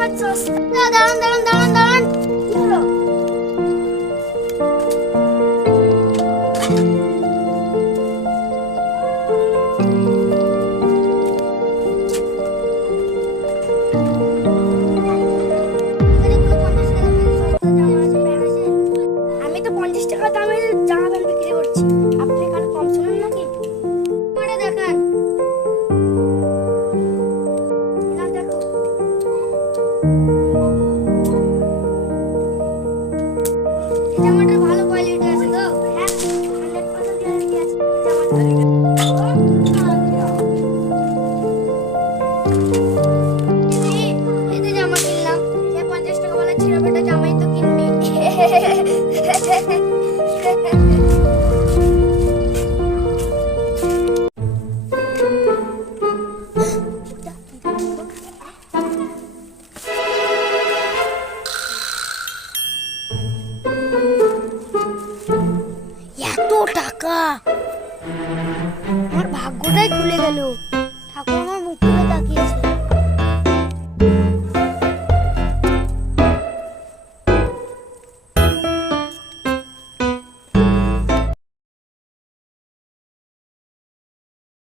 আমার সস্তা। দাঁড়ান দাঁড়ান দাঁড়ান দাঁড়ান, কি হলো? আমি তো 50 টাকা দামের জামা প্যান্ট বিক্রি করছি, আপনি এখানে কম শোনেন নাকি? করে দেখান। না দেখো, এই জামাটা ভালো কোয়ালিটি আছে তো? হ্যাঁ, 100% গ্যারান্টি আছে এই জামাটা।